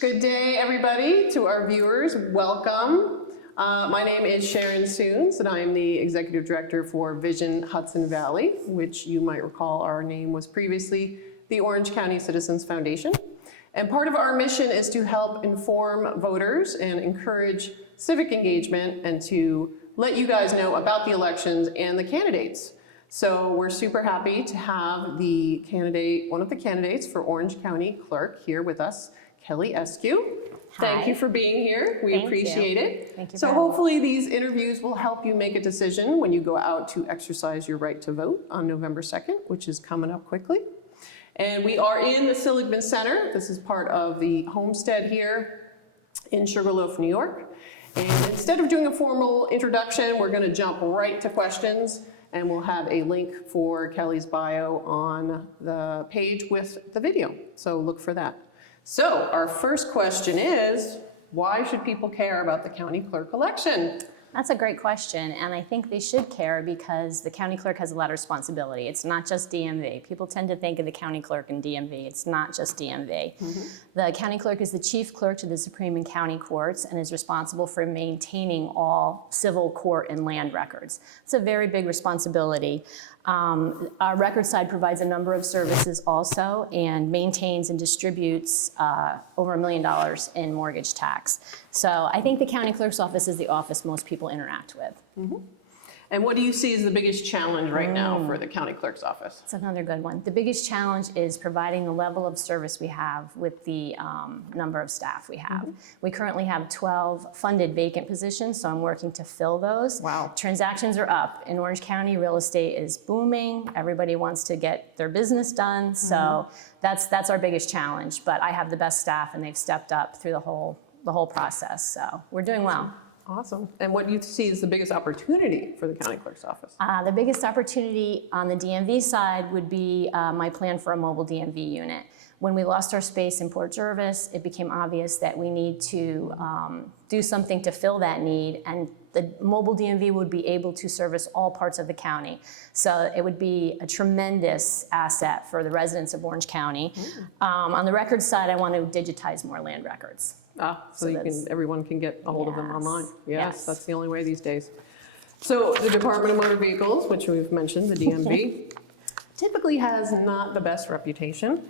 Good day, everybody, to our viewers. Welcome. My name is Sharon Soons, and I am the Executive Director for Vision Hudson Valley, which you might recall our name was previously the Orange County Citizens Foundation. And part of our mission is to help inform voters and encourage civic engagement and to let you guys know about the elections and the candidates. So we're super happy to have one of the candidates for Orange County Clerk here with us, Kelly Eskew. Hi. Thank you for being here. We appreciate it. Thank you. So hopefully these interviews will help you make a decision when you go out to exercise your right to vote on November 2nd, which is coming up quickly. And we are in the Seligman Center. This is part of the homestead here in Sugarloaf, New York. And instead of doing a formal introduction, we're going to jump right to questions. And we'll have a link for Kelly's bio on the page with the video. So look for that. So our first question is, why should people care about the county clerk election? That's a great question, and I think they should care because the county clerk has a lot of responsibility. It's not just DMV. People tend to think of the county clerk and DMV. It's not just DMV. Mm-hmm. The county clerk is the chief clerk to the Supreme and county courts and is responsible for maintaining all civil court and land records. It's a very big responsibility. Our record side provides a number of services also and maintains and distributes over $1 million in mortgage tax. So I think the county clerk's office is the office most people interact with. Mm-hmm. And what do you see as the biggest challenge right now for the county clerk's office? That's another good one. The biggest challenge is providing the level of service we have with the number of staff we have. Mm-hmm. We currently have 12 funded vacant positions, so I'm working to fill those. Wow. Transactions are up. In Orange County, real estate is booming. Everybody wants to get their business done, so that's our biggest challenge. But I have the best staff, and they've stepped up through the whole process, so we're doing well. Awesome. And what do you see as the biggest opportunity for the county clerk's office? The biggest opportunity on the DMV side would be my plan for a mobile DMV unit. When we lost our space in Port Jervis, it became obvious that we need to do something to fill that need, and the mobile DMV would be able to service all parts of the county. So it would be a tremendous asset for the residents of Orange County. On the record side, I want to digitize more land records. So everyone can get a hold of them online. Yes, that's the only way these days. So the Department of Motor Vehicles, which we've mentioned, the DMV, typically has not the best reputation.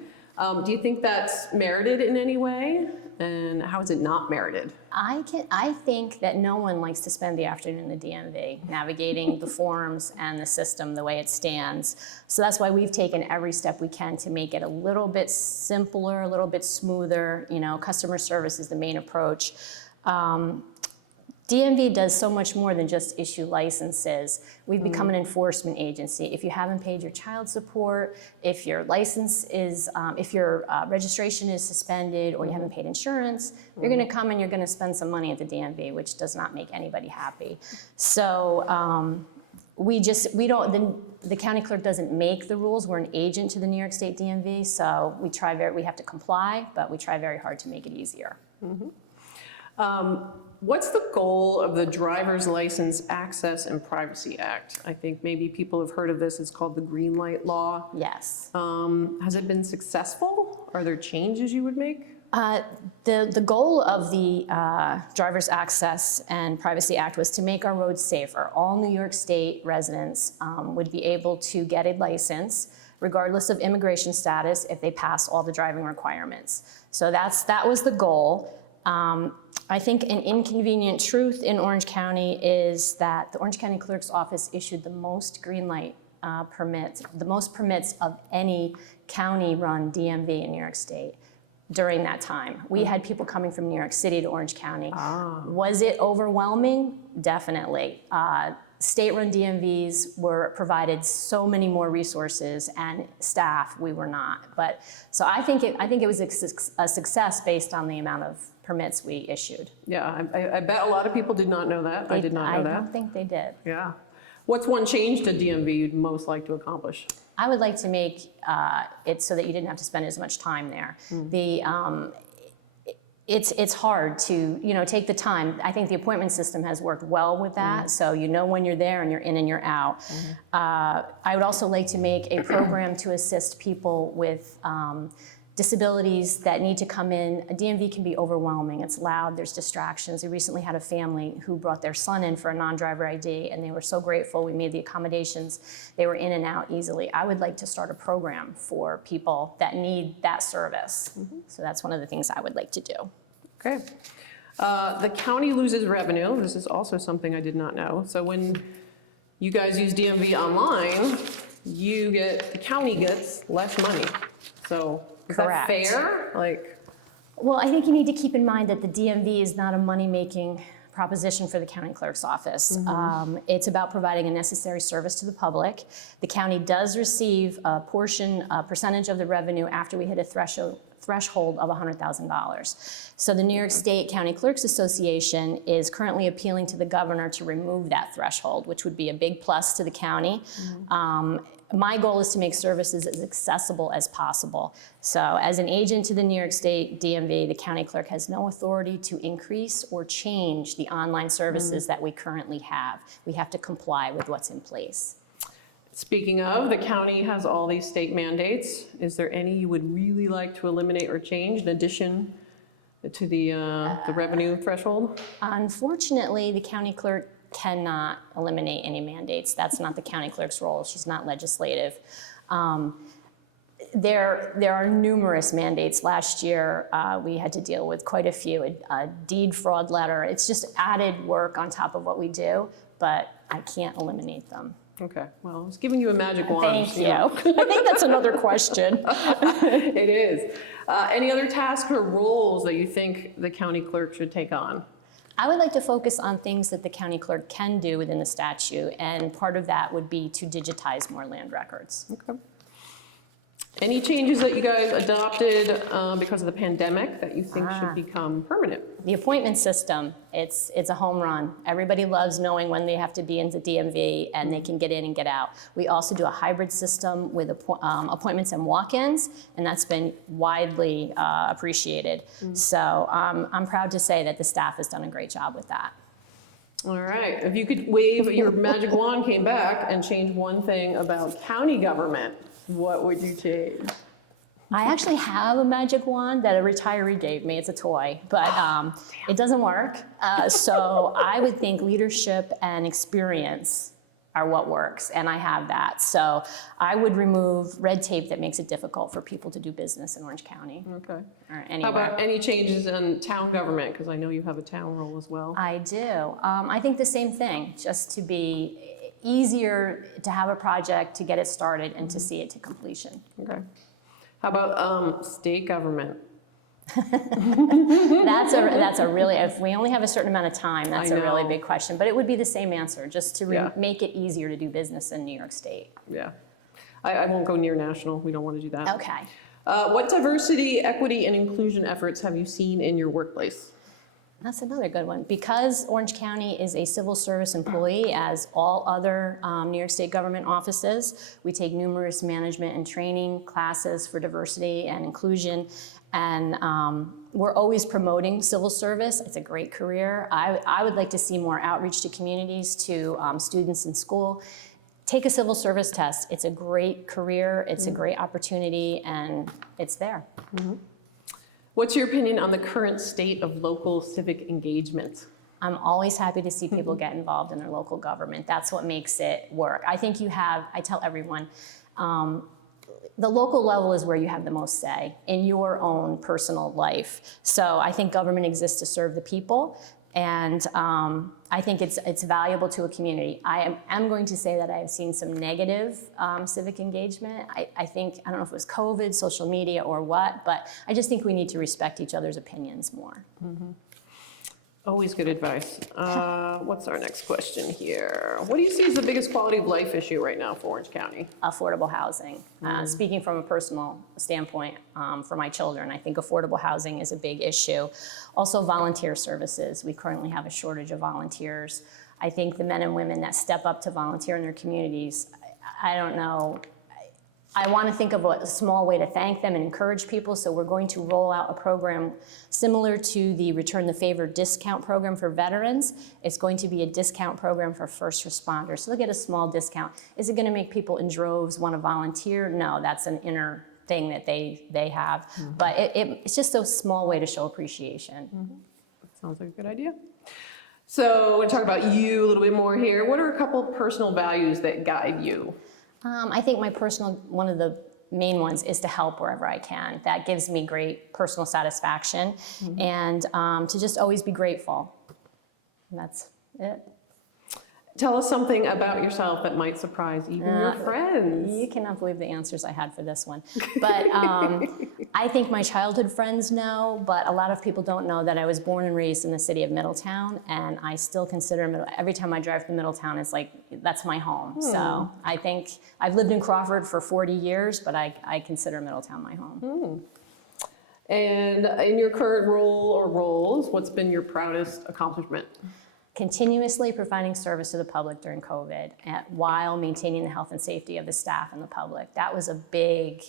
Do you think that's merited in any way? And how is it not merited? I think that no one likes to spend the afternoon in the DMV navigating the forms and the system the way it stands. So that's why we've taken every step we can to make it a little bit simpler, a little bit smoother. You know, customer service is the main approach. DMV does so much more than just issue licenses. We've become an enforcement agency. If you haven't paid your child support, if your license is, if your registration is suspended or you haven't paid insurance, you're gonna come and you're gonna spend some money at the DMV, which does not make anybody happy. So the county clerk doesn't make the rules. We're an agent to the New York State DMV, so we have to comply, but we try very hard to make it easier. What's the goal of the Driver's License Access and Privacy Act? I think maybe people have heard of this. It's called the Green Light Law. Yes. Has it been successful? Are there changes you would make? The goal of the Driver's Access and Privacy Act was to make our roads safer. All New York State residents would be able to get a license regardless of immigration status if they pass all the driving requirements. So that was the goal. I think an inconvenient truth in Orange County is that the Orange County Clerk's office issued the most green light permits, the most permits of any county-run DMV in New York State during that time. We had people coming from New York City to Orange County. Was it overwhelming? Definitely. State-run DMVs were provided so many more resources and staff. We were not. But so I think it was a success based on the amount of permits we issued. Yeah, I bet a lot of people did not know that. I did not know that. I don't think they did. Yeah. What's one change to DMV you'd most like to accomplish? I would like to make it so that you didn't have to spend as much time there. It's hard to take the time. I think the appointment system has worked well with that, so you know when you're there and you're in and you're out. I would also like to make a program to assist people with disabilities that need to come in. A DMV can be overwhelming. It's loud, there's distractions. We recently had a family who brought their son in for a non-driver ID, and they were so grateful. We made the accommodations. They were in and out easily. I would like to start a program for people that need that service. So that's one of the things I would like to do. Okay. The county loses revenue. This is also something I did not know. So when you guys use DMV online, the county gets less money. So is Correct. that fair? Like, Well, I think you need to keep in mind that the DMV is not a money-making proposition for the county clerk's office. It's about providing a necessary service to the public. The county does receive a percentage of the revenue after we hit a threshold of $100,000. So the New York State County Clerks Association is currently appealing to the governor to remove that threshold, which would be a big plus to the county. My goal is to make services as accessible as possible. So as an agent to the New York State DMV, the county clerk has no authority to increase or change the online services that we currently have. We have to comply with what's in place. speaking of, the county has all these state mandates. Is there any you would really like to eliminate or change in addition to the revenue threshold? Unfortunately, the county clerk cannot eliminate any mandates. That's not the county clerk's role. She's not legislative. There are numerous mandates. Last year, we had to deal with quite a few. A deed fraud letter. It's just added work on top of what we do, but I can't eliminate them. Okay, well, I was giving you a magic wand. Thank you. know. I think that's another question. It is. Any other tasks or roles that you think the county clerk should take on? I would like to focus on things that the county clerk can do within the statute, and part of that would be to digitize more land records. Okay. Any changes that you guys adopted because of the pandemic that you think should become permanent? The appointment system, it's a home run. Everybody loves knowing when they have to be into DMV and they can get in and get out. We also do a hybrid system with appointments and walk-ins, and that's been widely appreciated. So I'm proud to say that the staff has done a great job with that. All right, if you could wave your magic wand came back and change one thing about county government, what would you change? I actually have a magic wand that a retiree gave me. It's a toy, but it doesn't work. So I would think leadership and experience are what works, and I have that. So I would remove red tape that makes it difficult for people to do business in Orange County. Okay. Or anywhere. How about any changes in town government? Because I know you have a town role as well. I do. I think the same thing, just to be easier to have a project, to get it started, and to see it to completion. Okay. How about state government? That's a really, if we only have a certain amount of time, that's I a really know. big question. But it would be the same answer, just to Yeah. make it easier to do business in New York State. Yeah. I won't go near national. We don't want to do that. Okay. What diversity, equity, and inclusion efforts have you seen in your workplace? That's another good one. Because Orange County is a civil service employee, as all other New York State government offices, we take numerous management and training classes for diversity and inclusion. And we're always promoting civil service. It's a great career. I would like to see more outreach to communities, to students in school. Take a civil service test. It's a great career. It's a great opportunity, and it's there. What's your opinion on the current state of local civic engagement? I'm always happy to see people get involved in their local government. That's what makes it work. I think I tell everyone, the local level is where you have the most say in your own personal life. So I think government exists to serve the people, and I think it's valuable to a community. I am going to say that I have seen some negative civic engagement. I think, I don't know if it was COVID, social media, or what, but I just think we need to respect each other's opinions more. Always good advice. What's our next question here? What do you see as the biggest quality of life issue right now for Orange County? Affordable housing. Speaking from a personal standpoint for my children, I think affordable housing is a big issue. Also volunteer services. We currently have a shortage of volunteers. I think the men and women that step up to volunteer in their communities, I don't know, I want to think of a small way to thank them and encourage people, so we're going to roll out a program similar to the Return the Favor discount program for veterans. It's going to be a discount program for first responders, so they'll get a small discount. Is it going to make people in droves want to volunteer? No, that's an inner thing that they have. But it's just a small way to show appreciation. Sounds like a good idea. So we'll talk about you a little bit more here. What are a couple personal values that guide you? I think one of the main ones is to help wherever I can. That gives me great personal satisfaction, and to just always be grateful. And that's it. Tell us something about yourself that might surprise even your friends. You cannot believe the answers I had for this one. But I think my childhood friends know, but a lot of people don't know that I was born and raised in the city of Middletown, and I still consider every time I drive to Middletown, it's like, that's my home. So I think I've lived in Crawford for 40 years, but I consider Middletown my home. And in your current role or roles, what's been your proudest accomplishment? Continuously providing service to the public during COVID while maintaining the health and safety of the staff and the public. That was a big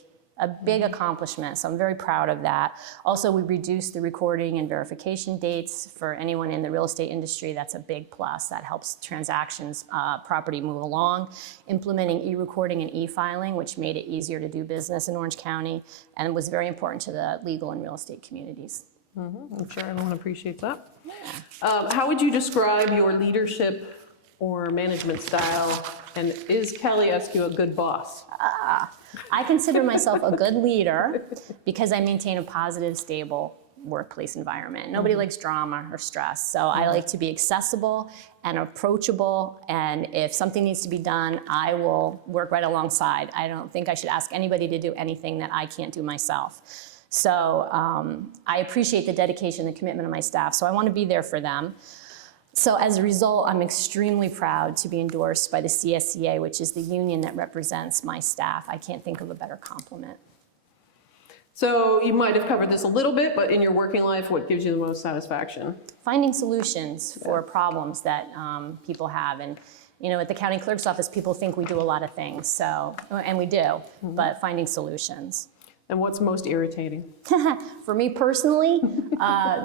accomplishment, so I'm very proud of that. Also, we reduced the recording and verification dates for anyone in the real estate industry. That's a big plus. That helps transactions, property move along. Implementing e-recording and e-filing, which made it easier to do business in Orange County, and was very important to the legal and real estate communities. I'm sure everyone appreciates that. How would you describe your leadership or management style? And is Kelly Eskew a good boss? I consider myself a good leader because I maintain a positive, stable workplace environment. Nobody likes drama or stress, so I like to be accessible and approachable, and if something needs to be done, I will work right alongside. I don't think I should ask anybody to do anything that I can't do myself. So I appreciate the dedication and the commitment of my staff, so I want to be there for them. So as a result, I'm extremely proud to be endorsed by the CSCA, which is the union that represents my staff. I can't think of a better compliment. So you might have covered this a little bit, but in your working life, what gives you the most satisfaction? Finding solutions for problems that people have. And at the county clerk's office, people think we do a lot of things, and we do, but finding solutions. And what's most irritating? For me personally,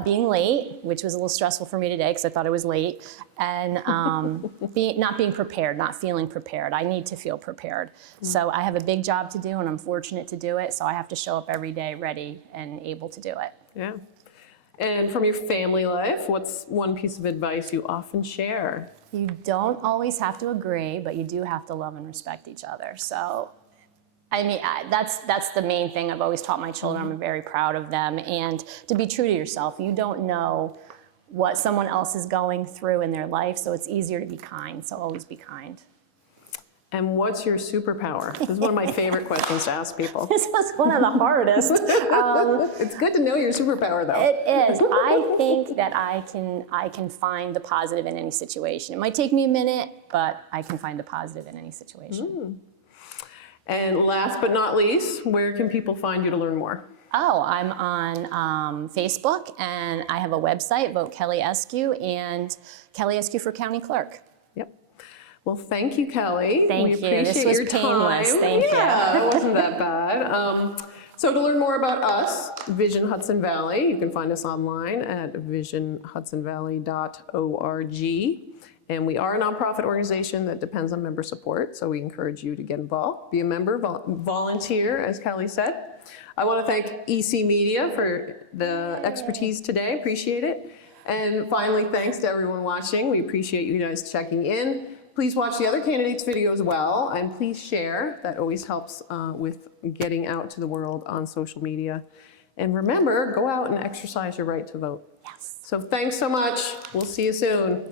being late, which was a little stressful for me today because I thought I was late, and not being prepared, not feeling prepared. I need to feel prepared. So I have a big job to do, and I'm fortunate to do it, so I have to show up every day ready and able to do it. Yeah. And from your family life, what's one piece of advice you often share? You don't always have to agree, but you do have to love and respect each other. So I mean, that's the main thing I've always taught my children. I'm very proud of them. And to be true to yourself, you don't know what someone else is going through in their life, so it's easier to be kind, so always be kind. And what's your superpower? This is one of my favorite questions to ask people. This was one of the hardest. It's good to know your superpower, though. It is. I think that I can find the positive in any situation. It might take me a minute, but I can find the positive in any situation. And last but not least, where can people find you to learn more? Oh, I'm on Facebook, and I have a website, Vote Kelly Eskew, and Kelly Eskew for County Clerk. Yep. Well, thank you, Kelly. Thank we you. appreciate This was your painless. time. Thank you. Yeah, it wasn't that bad. So to learn more about us, Vision Hudson Valley, you can find us online at visionhudsonvalley.org. And we are a nonprofit organization that depends on member support, so we encourage you to get involved, be a member, volunteer, as Kelly said. I want to thank EC Media for the expertise today, appreciate it. And finally, thanks to everyone watching. We appreciate you guys checking in. Please watch the other candidates' video as well, and please share. That always helps with getting out to the world on social media. And remember, go out and exercise your right to vote. Yes. So thanks so much. We'll see you soon.